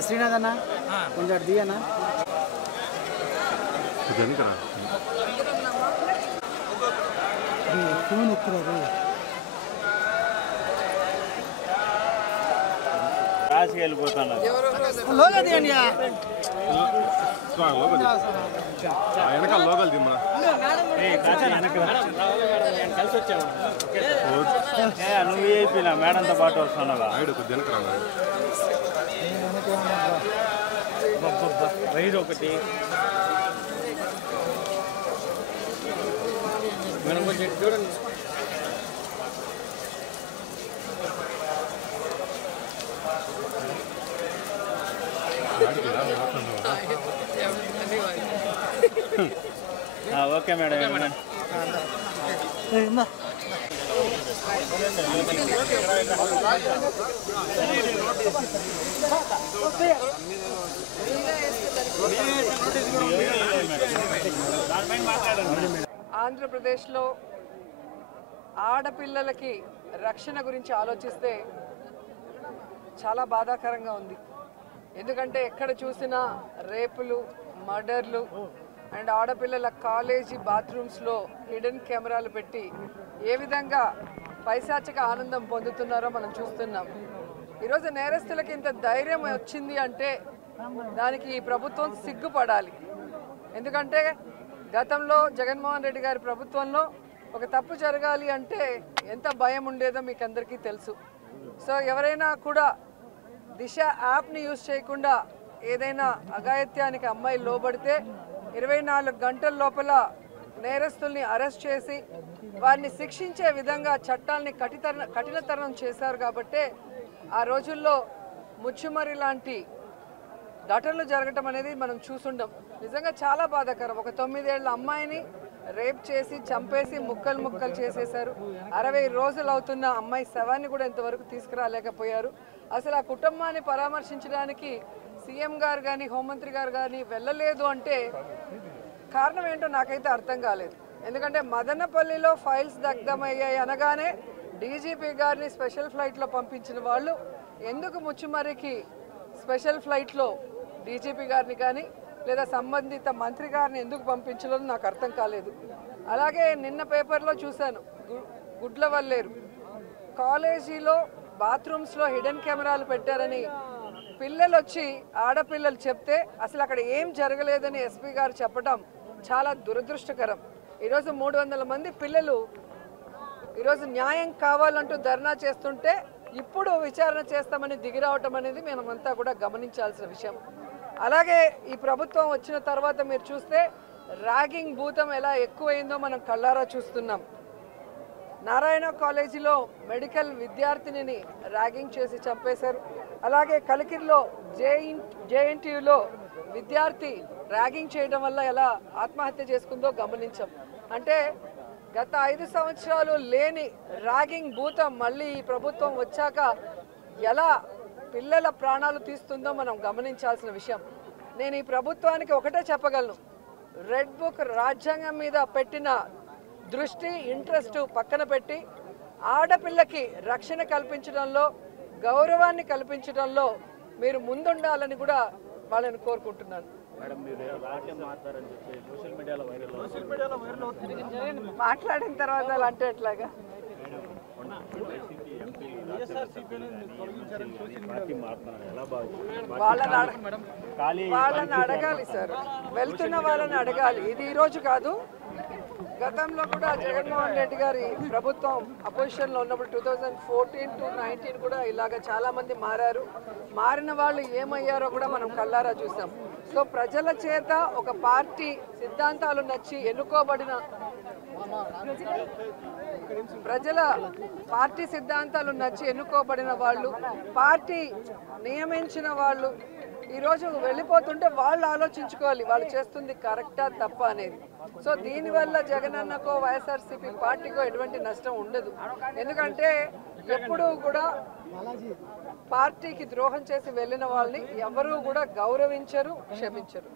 श्रीनाथ अना कुछ दिया మేడం తో పాటు రైజ్ ఒకటి మేడం కొంచెం చూడండి ఓకే మేడం ఆంధ్రప్రదేశ్లో ఆడపిల్లలకి రక్షణ గురించి ఆలోచిస్తే చాలా బాధాకరంగా ఉంది. ఎందుకంటే ఎక్కడ చూసినా రేపులు, మర్డర్లు అండ్ ఆడపిల్లల కాలేజీ బాత్రూమ్స్లో హిడెన్ కెమెరాలు పెట్టి ఏ విధంగా పైశాచిక ఆనందం పొందుతున్నారో మనం చూస్తున్నాం. ఈరోజు నేరస్తులకి ఇంత ధైర్యం వచ్చింది అంటే దానికి ఈ ప్రభుత్వం సిగ్గుపడాలి. ఎందుకంటే గతంలో జగన్మోహన్ రెడ్డి గారి ప్రభుత్వంలో ఒక తప్పు జరగాలి అంటే ఎంత భయం ఉండేదో మీకు అందరికీ తెలుసు. సో ఎవరైనా కూడా దిశ యాప్ని యూజ్ చేయకుండా ఏదైనా అఘాయిత్యానికి అమ్మాయి లోబడితే 24 గంటల లోపల నేరస్తుల్ని అరెస్ట్ చేసి వారిని శిక్షించే విధంగా చట్టాలని కఠినతరం చేశారు. కాబట్టి ఆ రోజుల్లో ముచ్చుమరి లాంటి ఘటనలు జరగటం అనేది మనం చూసుండం. నిజంగా చాలా బాధాకరం. ఒక 9 ఏళ్ల అమ్మాయిని రేప్ చేసి చంపేసి ముక్కలు ముక్కలు చేసేశారు. 60 రోజులు అవుతున్న అమ్మాయి శవాన్ని కూడా ఇంతవరకు తీసుకురాలేకపోయారు. అసలు ఆ కుటుంబాన్ని పరామర్శించడానికి సీఎం గారు కానీ హోంమంత్రి గారు కానీ వెళ్ళలేదు అంటే కారణం ఏంటో నాకైతే అర్థం కాలేదు. ఎందుకంటే మదనపల్లిలో ఫైల్స్ దగ్ధమయ్యాయి అనగానే డీజీపీ గారిని స్పెషల్ ఫ్లైట్లో పంపించిన వాళ్ళు ఎందుకు ముచ్చుమరికి స్పెషల్ ఫ్లైట్లో డీజీపీ గారిని కానీ లేదా సంబంధిత మంత్రి గారిని ఎందుకు పంపించలేదో నాకు అర్థం కాలేదు. అలాగే నిన్న పేపర్లో చూశాను, గుడ్లవల్లేరు కాలేజీలో బాత్రూమ్స్లో హిడెన్ కెమెరాలు పెట్టారని పిల్లలు వచ్చి ఆడపిల్లలు చెప్తే అసలు అక్కడ ఏం జరగలేదని ఎస్పీ గారు చెప్పడం చాలా దురదృష్టకరం. ఈరోజు 300 మంది పిల్లలు ఈరోజు న్యాయం కావాలంటూ ధర్నా చేస్తుంటే ఇప్పుడు విచారణ చేస్తామని దిగిరావటం అనేది మనమంతా కూడా గమనించాల్సిన విషయం. అలాగే ఈ ప్రభుత్వం వచ్చిన తర్వాత మీరు చూస్తే ర్యాగింగ్ భూతం ఎలా ఎక్కువైందో మనం కళ్ళారా చూస్తున్నాం. నారాయణ కాలేజీలో మెడికల్ విద్యార్థినిని ర్యాగింగ్ చేసి చంపేశారు. అలాగే కలికిరిలో జేఎన్టీయూలో విద్యార్థి ర్యాగింగ్ చేయడం వల్ల ఎలా ఆత్మహత్య చేసుకుందో గమనించాం. అంటే గత 5 సంవత్సరాలు లేని ర్యాగింగ్ భూతం మళ్ళీ ఈ ప్రభుత్వం వచ్చాక ఎలా పిల్లల ప్రాణాలు తీస్తుందో మనం గమనించాల్సిన విషయం. నేను ఈ ప్రభుత్వానికి ఒకటే చెప్పగలను, రెడ్ బుక్ రాజ్యాంగం మీద పెట్టిన దృష్టి ఇంట్రెస్ట్ పక్కన పెట్టి ఆడపిల్లకి రక్షణ కల్పించడంలో గౌరవాన్ని కల్పించడంలో మీరు ముందుండాలని కూడా వాళ్ళని కోరుకుంటున్నాను. మాట్లాడిన తర్వాత అలా అంటే ఎట్లాగా వాళ్ళని అడగాలి సార్, వెళ్తున్న వాళ్ళని అడగాలి. ఇది ఈరోజు కాదు, గతంలో కూడా జగన్మోహన్ రెడ్డి గారి ప్రభుత్వం అపోజిషన్లో ఉన్నప్పుడు 2014 to 19 కూడా ఇలాగ చాలామంది మారారు. మారిన వాళ్ళు ఏమయ్యారో కూడా మనం కళ్ళారా చూసాం. సో ప్రజల చేత ఒక పార్టీ సిద్ధాంతాలు నచ్చి ఎన్నుకోబడిన ప్రజల పార్టీ సిద్ధాంతాలు నచ్చి ఎన్నుకోబడిన వాళ్ళు, పార్టీ నియమించిన వాళ్ళు ఈరోజు వెళ్ళిపోతుంటే వాళ్ళు ఆలోచించుకోవాలి వాళ్ళు చేస్తుంది కరెక్టా తప్ప అనేది. సో దీనివల్ల జగనన్నకో వైఎస్ఆర్సీపీ పార్టీకో ఎటువంటి నష్టం ఉండదు. ఎందుకంటే ఎప్పుడూ కూడా పార్టీకి ద్రోహం చేసి వెళ్ళిన వాళ్ళని ఎవరూ కూడా గౌరవించరు, క్షమించరు.